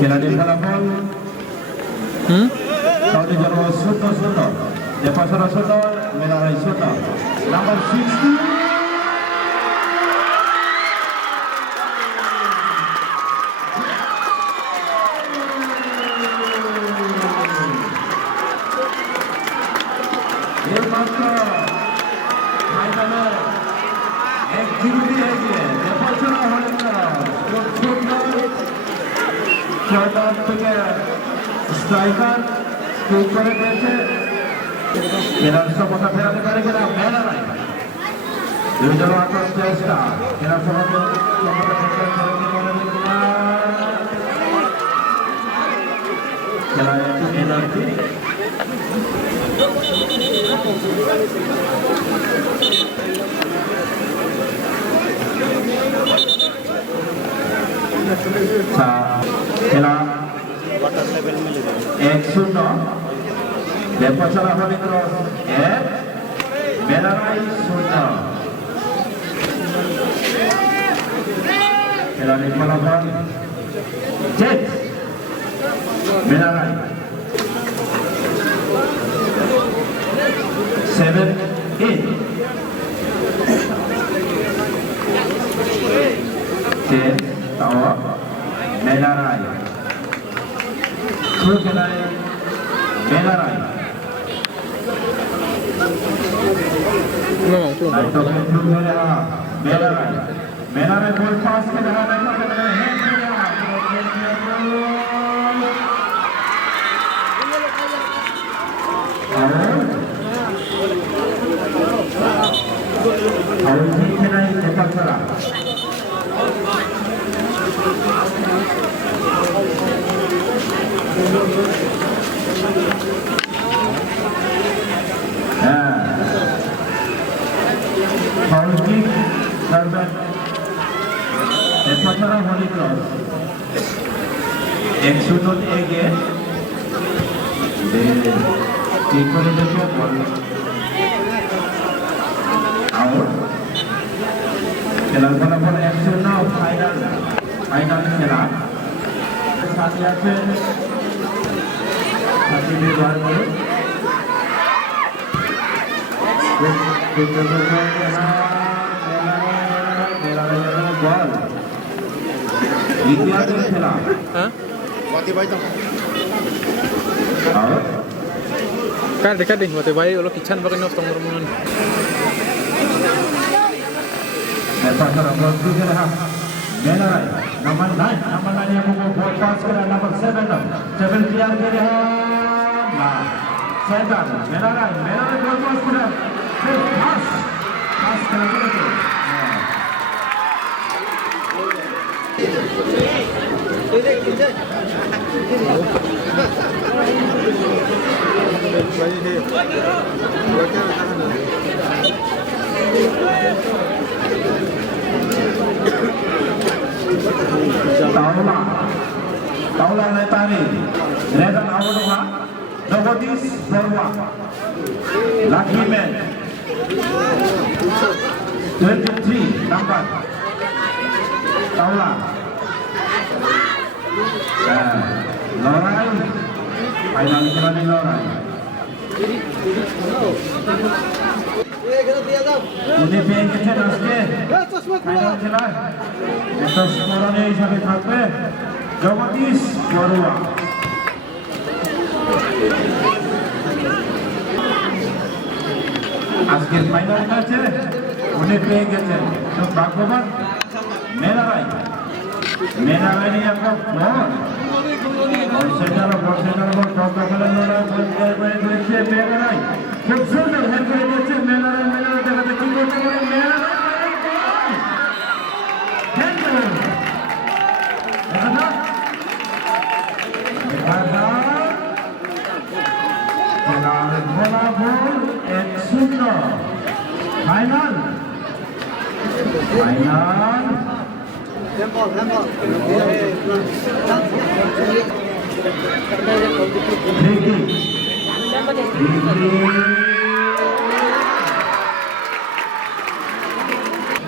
খেলাটির ফলাফল সৌদি জন্ম 0-0 নেপাসরা 0 মেলারাই 0 নাম্বার 60 এর মাত্র ফাইনালে এক জিরো দিয়ে এগিয়ে নেপাসরা হলেন শর্টার থেকে স্ট্রাইকার স্ট্রোক করে দিয়েছে খেলার সমতা ফেরাতে পারে কিনা মেলারাই দুইজন আক্রমণ চেষ্টা খেলার সমতা খেলায় একটু এনার্জি খেলা 1-0 নেপাসরা হলে ক্রস 1 মেলারাই 0 খেলার ফলাফল জেট মেলারাই 7-8 জেট টাওয়া মেলারাই খেলায় মেলারাই মেলারাই বল পাস করে খেলায় নেপাসরা নেপাসরা হলি ক্রস 1-0 এগিয়ে ঠিক করে দেখো বল আউট খেলার ফলাফল 1-0 ফাইনাল খেলা সাথে আছে সাথীদের বার করে বল দ্বিতীয় খেলা Dekat deh, buat bayi kalau kican pakai nos tong rumun. Nepasara bolu kira, Melarai, number 9 yang mau ball pass kira number 7 clear kira, nah, 7 Melarai ball pass kira, pass kira kira. Taula Letari, Redan Awadova, Novotis Borwa, Lucky Man, 23 number, Taula, Lorai, final খেলাটি Lorai. উনি পেয়ে গেছেন আজকে final খেলায় একটা স্মরণীয় হিসাবে থাকবে জগদীশ বড়ুয়া আজকের ফাইনাল ম্যাচে উনি পেয়ে গেছেন ভাগ্যবান মেলারাই নিয়ে একটা বল সেটার টপটা ফেলে মেলারাই খুব সুন্দর হেল্প করে দিয়েছে মেলারাই দেখাতে কি করতে পারে মেলারাই final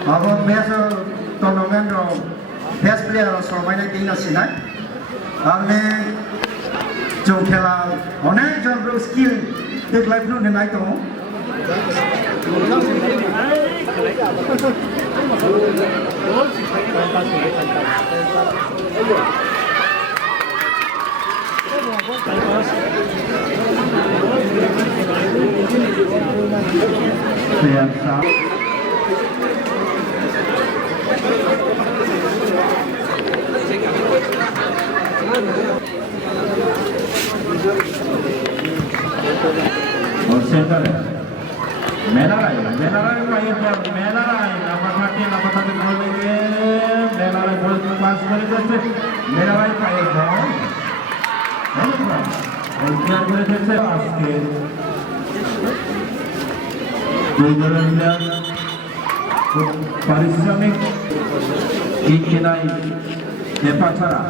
Abang biasa tournament best player so mainnya tinggal sini. आंनि जौ खेला अनेक जन स्किल देग्लाय फोरोंनाय दङ Melarai main Melarai nama kaki nama kaki gol lagi Melarai gol pas kali jaste Melarai main gol gol clear করে দিয়েছে আজকে দুইজনের প্লেয়ার পারিশ্রমিক কিক খেলাই নেপা ছাড়া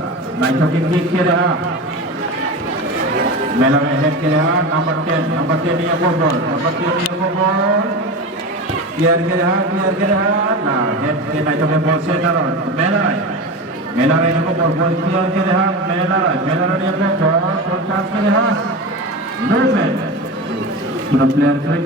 নাইটকে কিক খেলে Melarai head ke lihat number 10 dia bobol clear ke lihat nah head ke naik ke ball center Melarai dia bobol clear ke lihat Melarai dia bobol pass ke lihat movement sudah player kering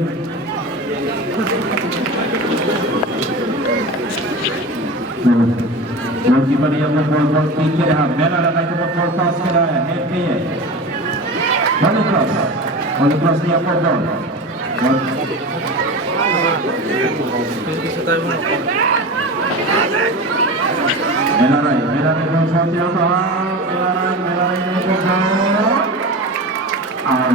goalkeeper dia bobol kick ke lihat Melarai naik ke ball pass ke lihat head ke ye Holy Cross dia bobol. Melarai ball shot dia Melarai bobol. Out.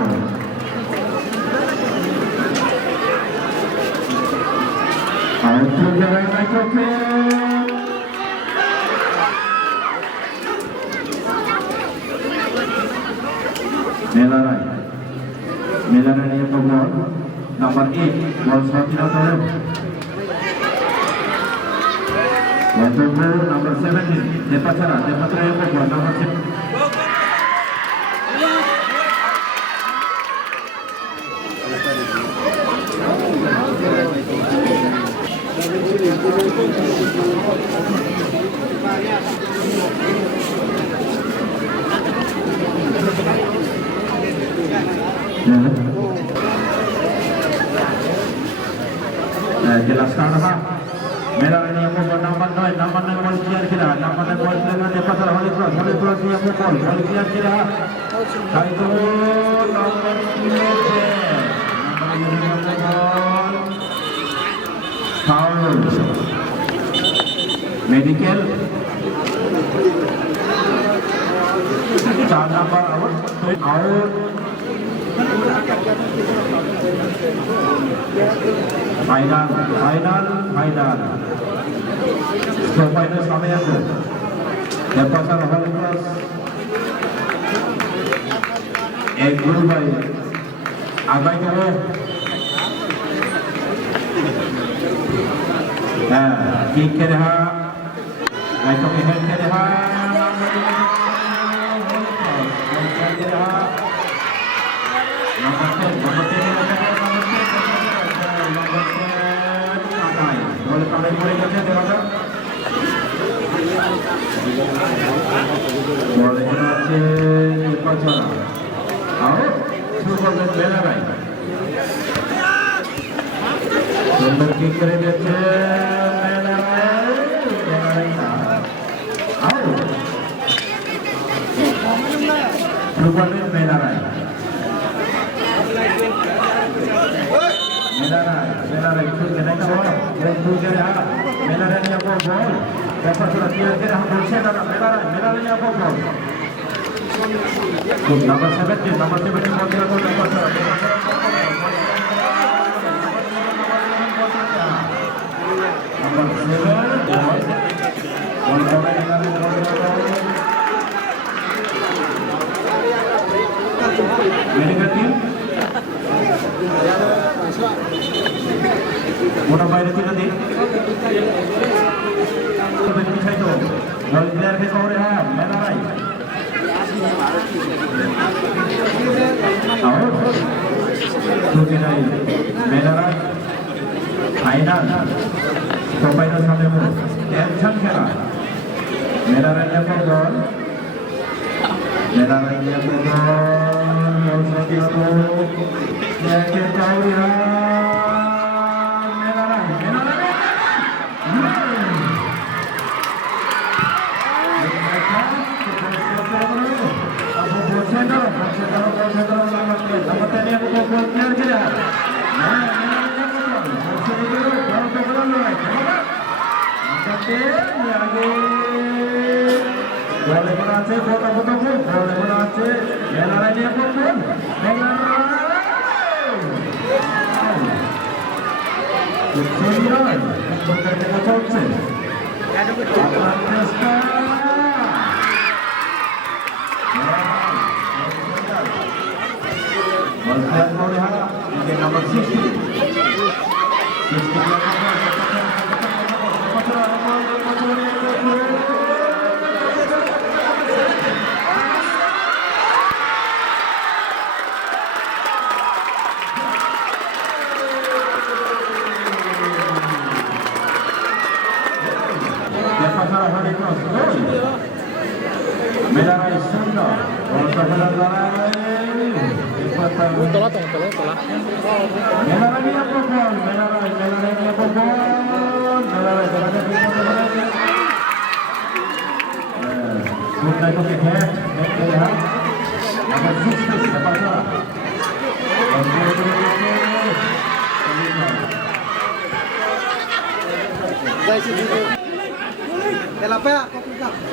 Out to Melarai okay. Melarai dia bobol number 8 ball shot tidak tahu number 17 Depatra yang bobol number 7 jelaskan apa Melarai yang bobol number 9 ball clear kira number 9 ball clear Depatra Holy Cross yang bobol ball clear kira itu number 11 foul medical 4 number out final so final sampai aku Depatra Holy Cross एक गोल भाई आगे करो kick के रहा लाइटों के head के रहा Melarai Number kick करे देते Melarai out Melarai shoot के नहीं करो shoot के रहा Melarai ने आपको बॉल वापस सुरक्षित के रहा बॉल से करा Melarai ने आपको ball number 17 ball kira to number 7 medical team মোটা বাইরে তুলে দিন বল প্লেয়ার কে কভারে হ্যাঁ Melarai Melarai final sampai tension खेला Melarai nya bobol Merah lainnya Bogor, yang kita lihat merah lain. Boleh berhasil foto-foto pun, boleh berhasil. Merah lainnya pun, merah. Sembilan, bekerja Johnson. Atleska. Boleh melihat di nomor 60. Merah Sunda, Tolak dong, tolak. merah ini apa pun, merah ini apa pun, merah Sunda itu head, akan sukses dapat salah. De la pea, complicado.